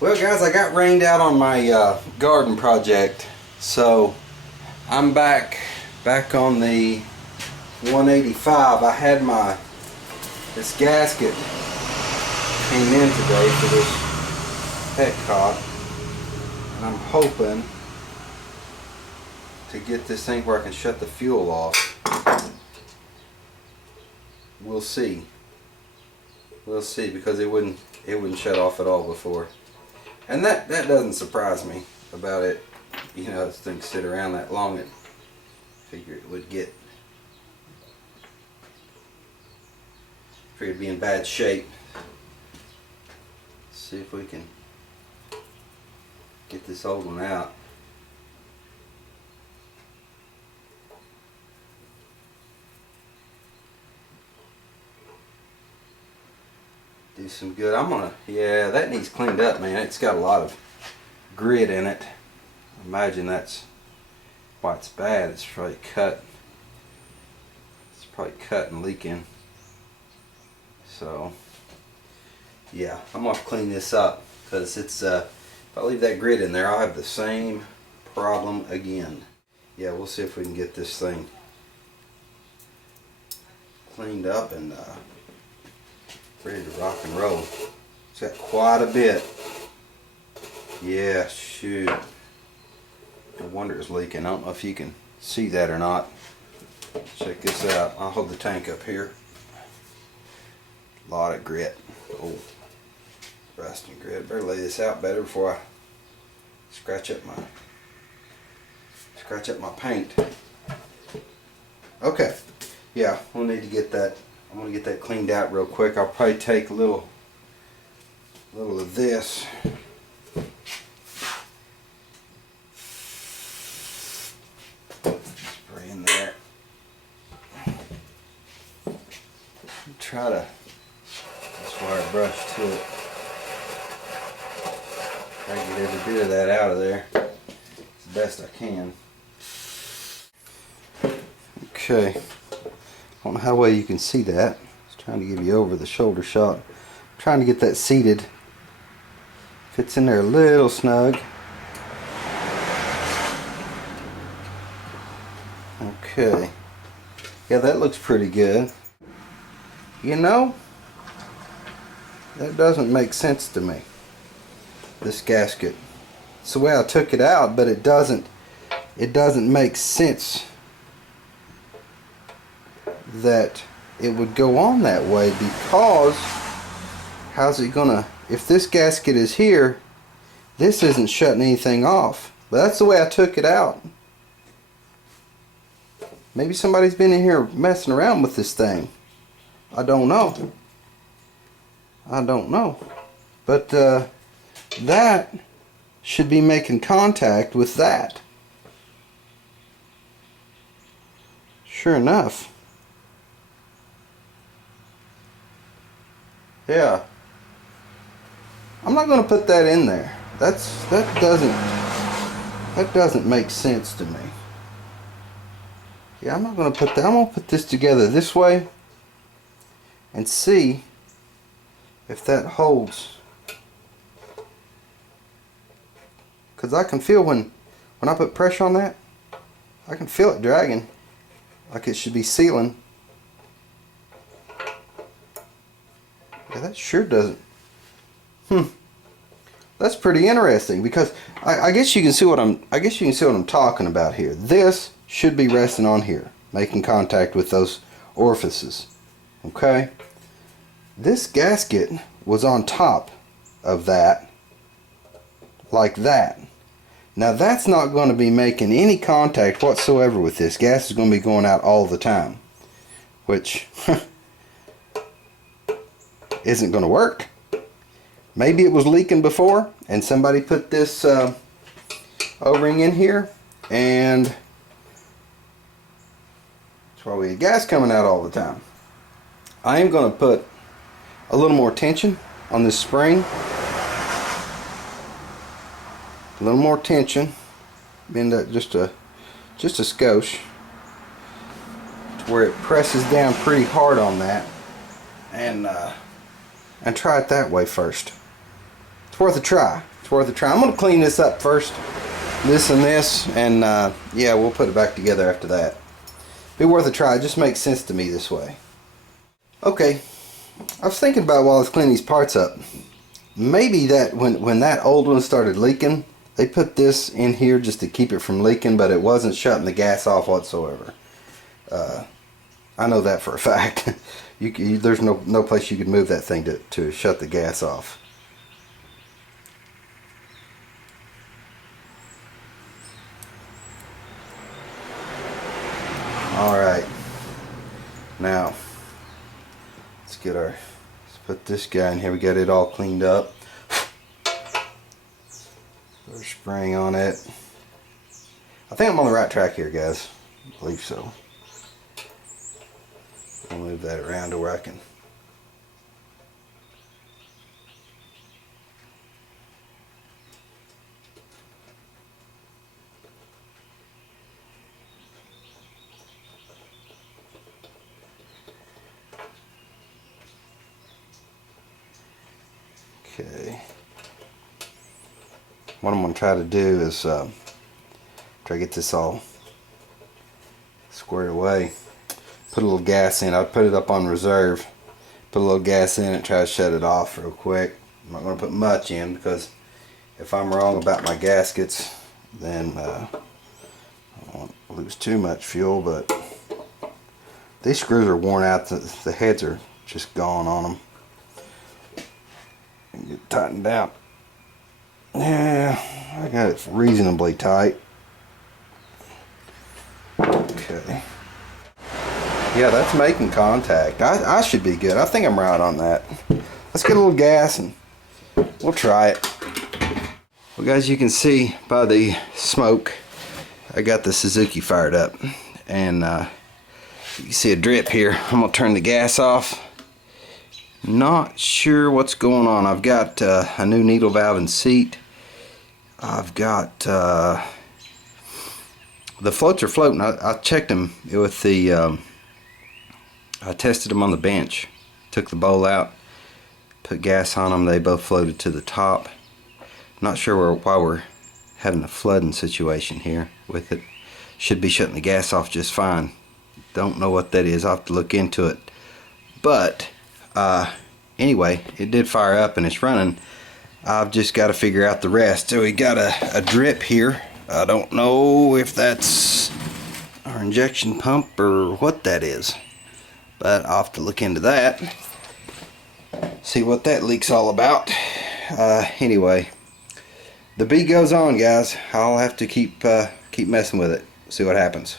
Well guys, I got rained out on my garden project, so I'm back on the 185. I had this gasket came in today for this Petcock, and I'm hoping to get this thing where I can shut the fuel off. We'll see. We'll see, because it wouldn't shut off at all before. And that doesn't surprise me about it. You know, this thing sit around that long, and figure it would get, it'd be in bad shape. Let's see if we can get this old one out. Do some good. Yeah, that needs cleaned up, man. It's got a lot of grit in it. I imagine that's why it's bad. It's probably cut. It's probably cut and leaking. So, yeah, I'm gonna clean this up, because it's if I leave that grit in there, I'll have the same problem again. Yeah, we'll see if we can get this thing cleaned up and ready to rock and roll. It's got quite a bit. Yeah, shoot. No wonder it's leaking. I don't know if you can see that or not. Check this out. I'll hold the tank up here. A lot of grit. Oh, rusting grit. Better lay this out better before I scratch up my paint. Okay. Yeah, we'll need to get that. I'm going to get that cleaned out real quick. I'll probably take a little of this. Spray in there. Try to just wire brush to it. Try to get every bit of that out of there as best I can. Okay. I don't know how well you can see that. I was trying to give you over the shoulder shot. I'm trying to get that seated. Fits in there a little snug. Okay. Yeah, that looks pretty good. You know, that doesn't make sense to me. This gasket. It's the way I took it out, but it doesn't make sense that it would go on that way, because how's it gonna, if this gasket is here, this isn't shutting anything off. But that's the way I took it out. Maybe somebody's been in here messing around with this thing. I don't know. But that should be making contact with that. Sure enough. Yeah, I'm not going to put that in there. That doesn't make sense to me. Yeah, I'm not going to put that. I'm going to put this together this way and see if that holds. Because I can feel when I put pressure on that, I can feel it dragging, like it should be sealing. Yeah, that sure doesn't. That's pretty interesting, because I guess you can see what I'm talking about here. This should be resting on here, making contact with those orifices. Okay? This gasket was on top of that, like that. Now that's not going to be making any contact whatsoever with this. Gas is going to be going out all the time, which isn't going to work. Maybe it was leaking before and somebody put this O-ring in here, and that's why we had gas coming out all the time. I am going to put a little more tension on this spring. A little more tension. Bend that just a skosh to where it presses down pretty hard on that, and try it that way first. it's worth a try. It's worth a try. I'm gonna clean this up first, this and this, and yeah, we'll put it back together after that. Be worth a try. It just makes sense to me this way. Okay, I was thinking about while I was cleaning these parts up, maybe that when that old one started leaking, they put this in here just to keep it from leaking, but it wasn't shutting the gas off whatsoever. I know that for a fact. There's no place you could move that thing to shut the gas off. Alright, now let's put this guy in here. We got it all cleaned up. Put our spring on it. I think I'm on the right track here, guys. I believe so. I'll move that around to where I can. Okay. What I'm going to try to do is try to get this all squared away. Put a little gas in. I'll put it up on reserve. Put a little gas in it, try to shut it off real quick. I'm not going to put much in because if I'm wrong about my gaskets, then I don't want to lose too much fuel. But these screws are worn out. The heads are just gone on them. And get tightened out. Yeah, I got it reasonably tight. Okay. Yeah, that's making contact. I should be good. I think I'm right on that. Let's get a little gas and we'll try it. Well, guys, you can see by the smoke, I got the Suzuki fired up. And you can see a drip here. I'm going to turn the gas off. Not sure what's going on. I've got a new needle valve and seat. I've got the floats are floating. I checked them with the I tested them on the bench, took the bowl out, put gas on them. They both floated to the top. Not sure why we're having a flooding situation here with it. Should be shutting the gas off just fine. Don't know what that is. I'll have to look into it. But anyway, it did fire up and it's running. I've just got to figure out the rest. So we got a drip here. I don't know if that's our injection pump or what that is, but I'll have to look into that, see what that leak's all about. Anyway, the beat goes on, guys. I'll have to keep messing with it, see what happens.